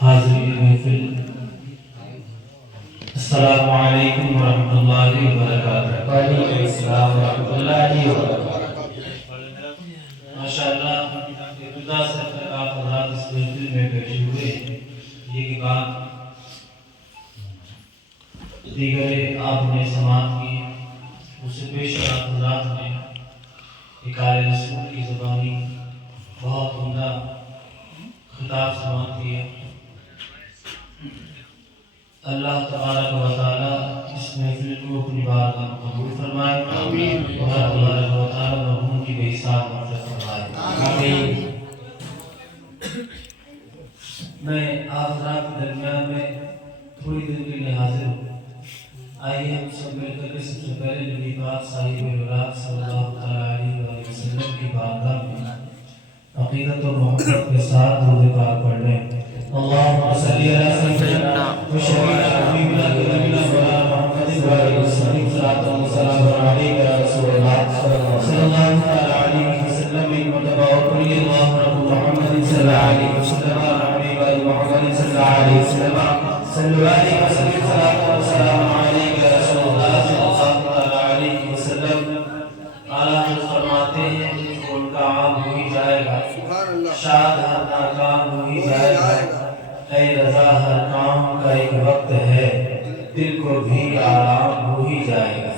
حاضرین محفل، السلام علیکم ورحمۃ اللہ وبرکاتہ۔ وعلیکم السلام ورحمۃ اللہ وبرکاتہ۔ ماشاءاللہ ابتدا سے اب تک آپ حضرات اس محفل میں بیٹھے ہوئے یہ کہ بات دیگر آپ نے سماعت کی، اس سے پیش آپ حضرات نے ایک آل رسول کی زبانی بہت عمدہ خطاب سماعت کیا۔ اللہ تبارک و تعالی اس محفل کو اپنی بارگاہ میں قبول فرمائے، اور اللہ تبارک و تعالی مرحوم کی بے حساب مغفرت فرمائے، آمین۔ میں آپ حضرات کے درمیان میں تھوڑی دیر کے لیے حاضر ہوں۔ آئیے ہم سب مل کر کے سب سے پہلے نبی پاک صاحب الولاء صلی اللہ علیہ وسلم کی بارگاہ میں عقیدت و محبت کے ساتھ درود پاک پڑھ لیں۔ اللہم صلی علی سیدنا و شفیعنا حبیبنا نبینا مولانا محمد وعلیہ وسلم، صلاۃ و سلام علیک یا رسول اللہ صلی اللہ علیہ وسلم، متبع کلی اللہ رب محمد صلی اللہ علیہ وسلم، حبیب محمد صلی اللہ علیہ وسلم، صلی علیہ وسلم، صلاۃ و سلام علیک یا رسول اللہ صلی اللہ علیہ وسلم۔ اعلیٰ حضرت فرماتے ہیں کہ ان کا عام ہو ہی جائے گا، شاد ہر ناکام ہو ہی جائے گا، اے رضا ہر کام کا ایک وقت ہے، دل کو بھی آرام ہو ہی جائے گا،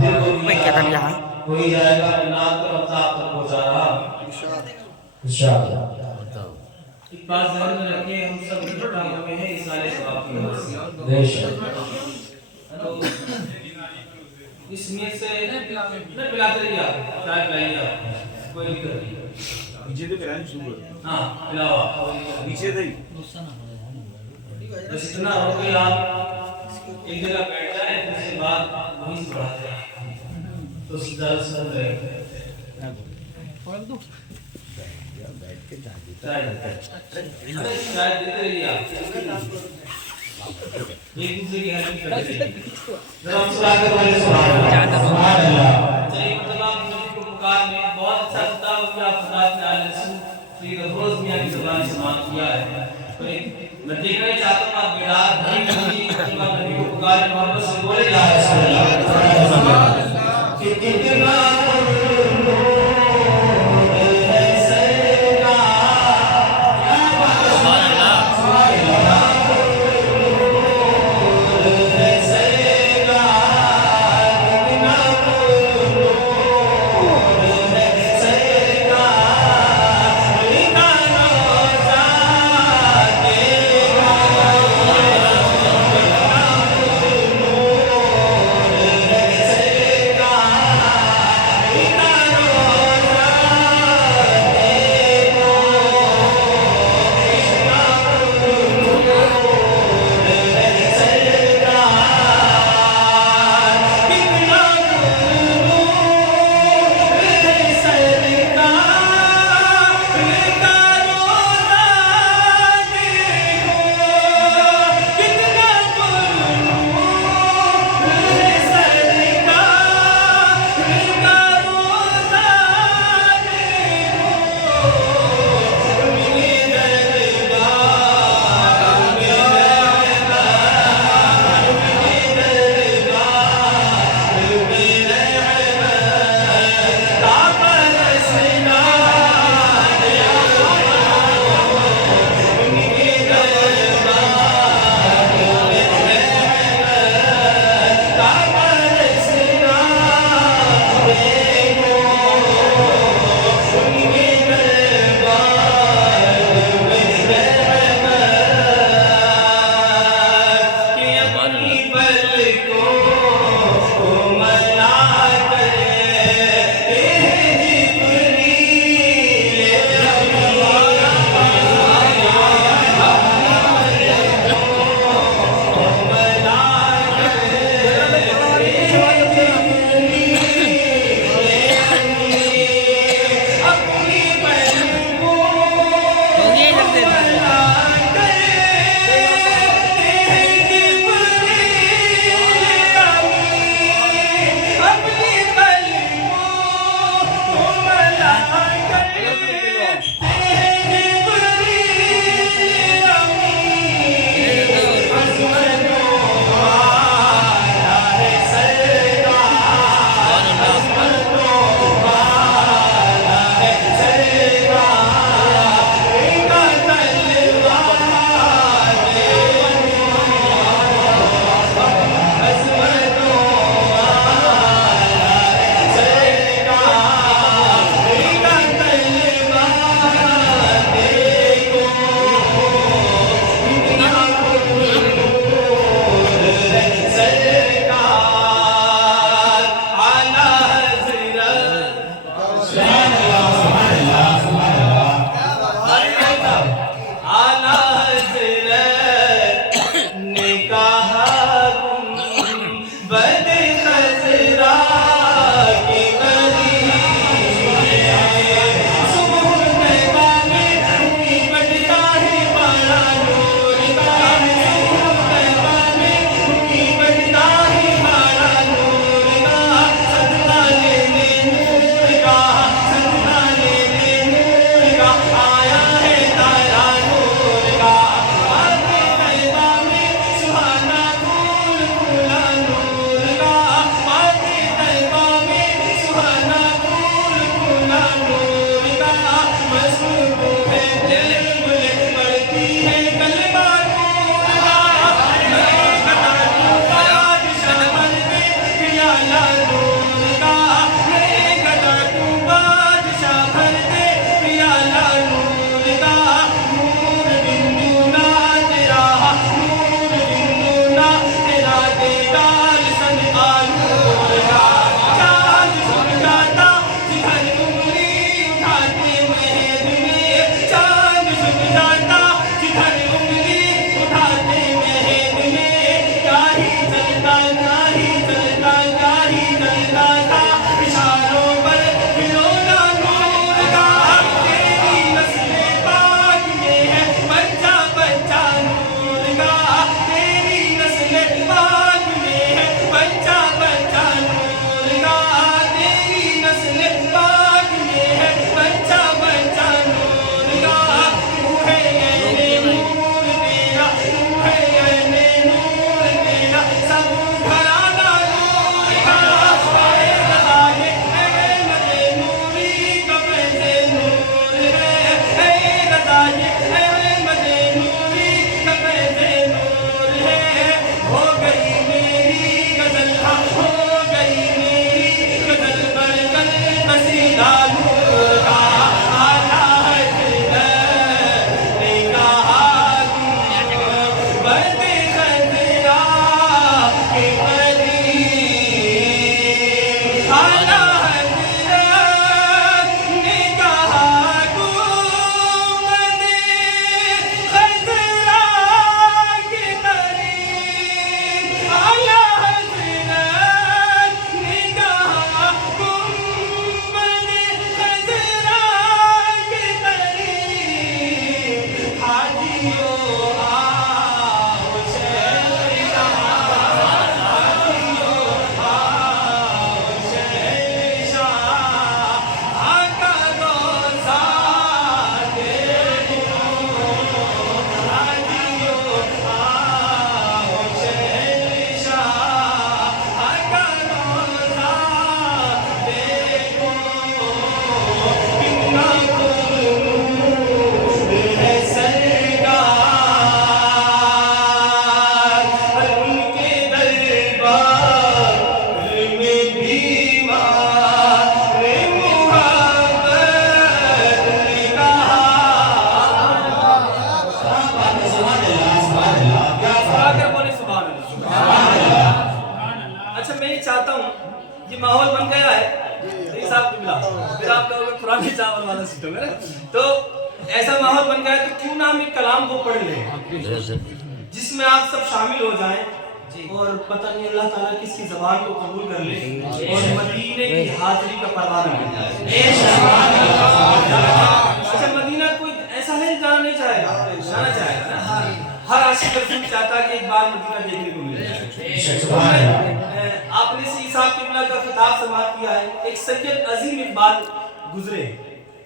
دل کو بھی آرام ہو ہی جائے گا۔ نات کا وقت آپ تک پہنچا رہا انشاءاللہ۔ ایک بات ذہن میں رکھیں، ہم سب اکٹھا ہوئے ہیں اس سارے ثواب کی وجہ سے، بے شک اس نیت سے نہ پلاتے رہیے، آپ چائے پلائیے، آپ کوئی دقت نہیں، پیچھے تو پلانی شروع ہے، ہاں پلاؤ آپ پیچھے سے بس اتنا ہو کہ آپ ایک جگہ بیٹھ جائیں، اس کے بعد وہیں سے بڑھاتے رہیں تو زیادہ سر رہے گا۔ چائے دیتے رہیے آپ، ایک دوسرے کی ہیلپ کرتے رہیے۔ ذرا ہم سلا کر بولے سبحان اللہ۔ صحیح مرتبہ نبی کو پکار میں بہت اچھا خطاب کیا، خطاب میں آل رسول سید افروز میاں کی زبان سماعت کیا ہے۔ میں دیکھنا چاہتا ہوں آپ بیدار نہیں، جب آپ نبی کو پکار محبت سے بولے یا رسول اللہ کہ اتنا تو ایسا ماحول بن گیا تو کیوں نہ ہم ایک کلام کو پڑھ لیں جس میں آپ سب شامل ہو جائیں اور پتہ نہیں اللہ تعالیٰ کس کی زبان کو قبول کر لے اور مدینے کی حاضری کا پروانہ مل جائے. اچھا مدینہ کوئی ایسا نہیں جانا نہیں چاہے گا, جانا چاہے گا نا. ہر عاشق رسول چاہتا ہے کہ ایک بار مدینہ دیکھنے کو مل جائے. آپ نے سی صاحب قبلہ کا خطاب سماعت کیا ہے. ایک سید عظیم اقبال گزرے,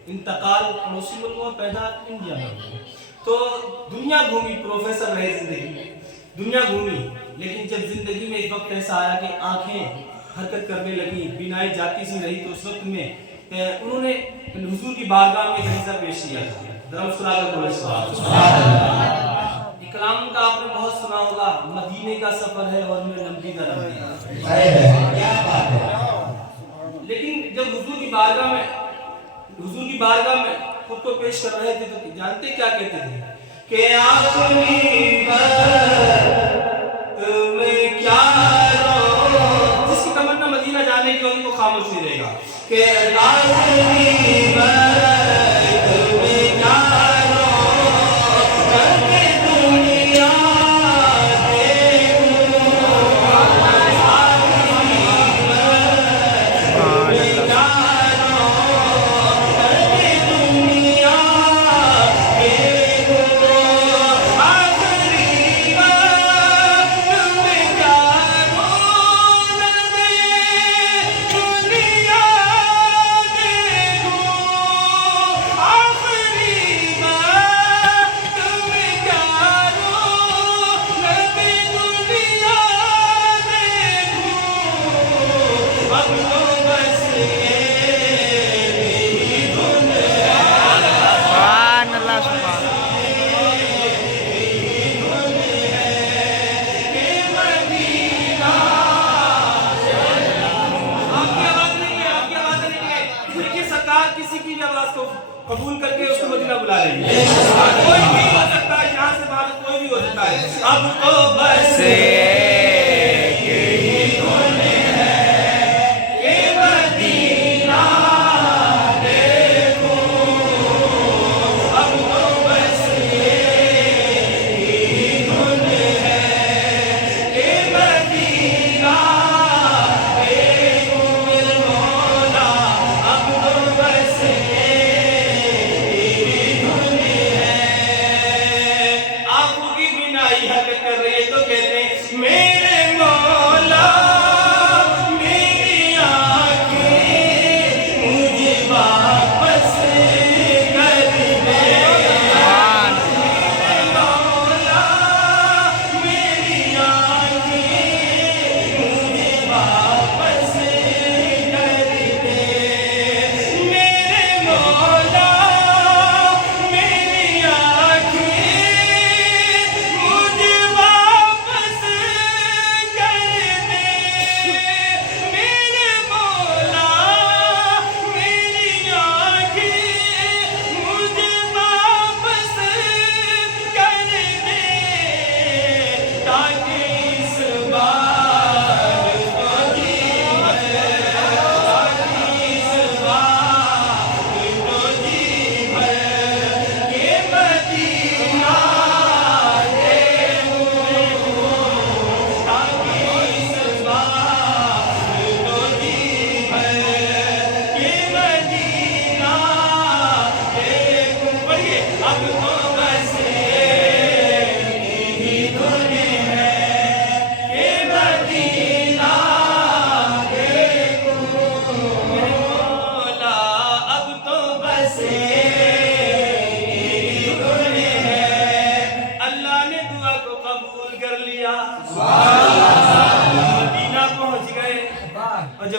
انتقال موسم میں پیدا انڈیا میں, تو دنیا گھومی, پروفیسر رہے زندگی دنیا گھومی, لیکن جب زندگی میں ایک وقت ایسا آیا کہ آنکھیں حرکت کرنے لگی, بینائی جاتی سی رہی, تو اس وقت میں انہوں نے حضور کی بارگاہ میں عریضہ پیش کیا تھا. درم صلی اللہ علیہ وسلم کلام کا آپ نے بہت سنا ہوگا, مدینے کا سفر ہے اور میں لمبی درم دیا. لیکن جب حضور کی بارگاہ میں خود کو پیش کر رہے تھے تو جانتے کیا کہتے تھے کہ آخری وقت میں کیا رو, جس کی تمنا مدینہ جانے کی ہوگی وہ خاموش نہیں رہے گا کہ آخری وقت میں کیا رو کرتے دنیا کسی کی آواز کو قبول کر کے اس کو مدینہ بلا رہی ہے. کوئی بھی ہو سکتا ہے, یہاں سے باہر کوئی بھی ہو سکتا ہے. اب تو بس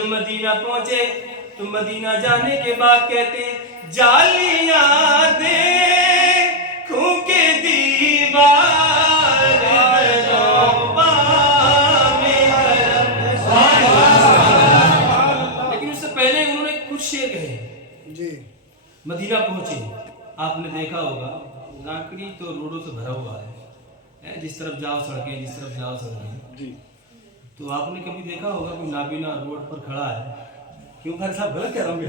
مدینہ پہنچے تو مدینہ جانے کے بعد کہتے ہیں جالیاں دیکھوں کے دیوار لیکن اس سے پہلے انہوں نے کچھ شعر کہے. مدینہ پہنچے, آپ نے دیکھا ہوگا لاکڑی تو روڈوں سے بھرا ہوا ہے, جس طرف جاؤ سڑکیں, جس طرف جاؤ سڑکیں. تو آپ نے کبھی دیکھا ہوگا کوئی نابینا روڈ پر کھڑا ہے, کیوں خیر صاحب غلط کہہ رہا ہوں میں.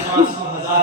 500,000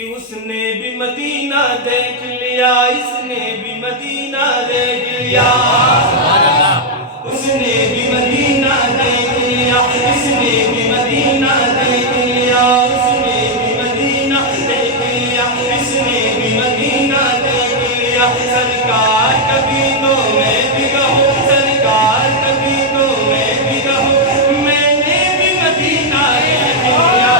کہ اس نے بھی مدینہ دیکھ لیا، اس نے بھی مدینہ دیکھ لیا، اس نے بھی مدینہ دیکھ لیا، اس نے بھی مدینہ دیکھ لیا، اس نے بھی مدینہ دیکھ لیا، اس نے بھی مدینہ دیکھ لیا۔ سرکار کبھی تو میں بھی کہوں، سرکار کبھی تو میں بھی کہوں، میں نے بھی مدینہ دیکھ لیا۔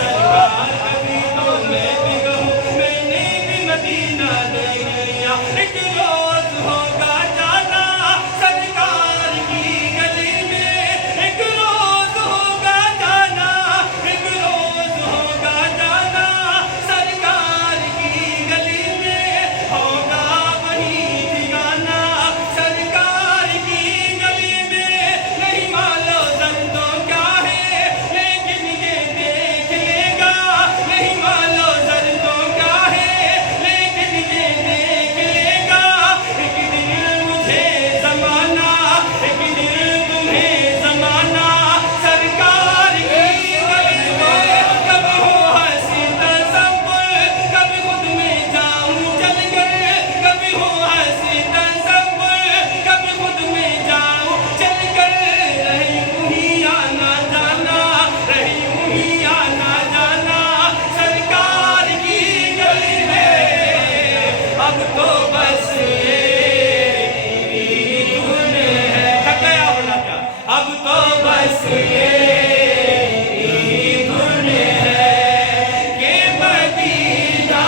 سرکار کبھی تو میں بھی کہوں، میں نے بھی مدینہ دیکھ لیا۔ ایک روز ہوگا جانا سرکار کی گلی میں، ایک روز ہوگا جانا، ایک روز ہوگا جانا سرکار کی گلی میں، ہوگا وہیں ٹھکانا سرکار کی گلی میں۔ نہیں معلوم دردوں کیا ہے لیکن یہ دیکھ لے گا، نہیں معلوم دردوں کیا ہے لیکن یہ دیکھ لے گا۔ ایک دن مجھے زمانہ، ایک دن تمہیں زمانہ سرکار کی گلی میں، کبھی ہو ہنسی تصور، کبھی خود میں جاؤں چل کر، کبھی ہو ہنسی تصور، کبھی خود میں جاؤں چل کر، رہی ہوں ہی آنا جانا، رہی ہوں ہی آنا جانا سرکار کی گلی میں۔ اب تو بس میری دھن ہے، تھک گیا ورنہ کیا، اب تو بس میری دھن ہے کہ مدینہ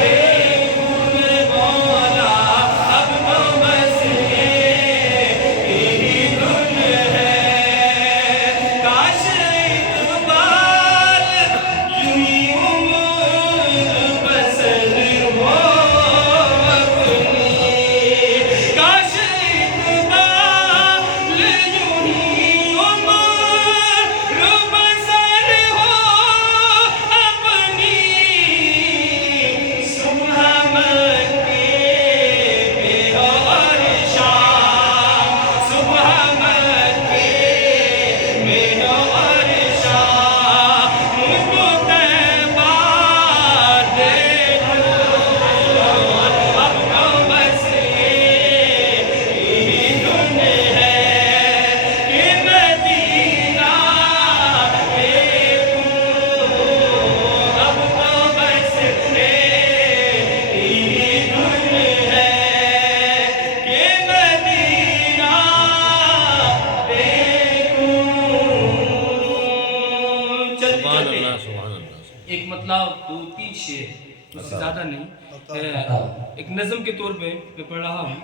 دیکھوں میں مولا، اب تو بس میری دھن ہے۔ کاش اقبال یوں ہی عمر بسر ہو اپنی، کاش اقبال یوں ہی عمر بسر ہو اپنی۔ صبح مکے میں اور شام، صبح مکے میں اور شام، مجھ کو طیبہ دیکھ لو، اب تو بس یہی دھن ہے کہ مدینہ دیکھوں، اب تو بس یہی دھن ہے کہ مدینہ دیکھوں۔ چلتے چلتے ایک مطلب 2-3 شعر، اس سے زیادہ نہیں، ایک نظم کے طور پہ میں پڑھ رہا ہوں۔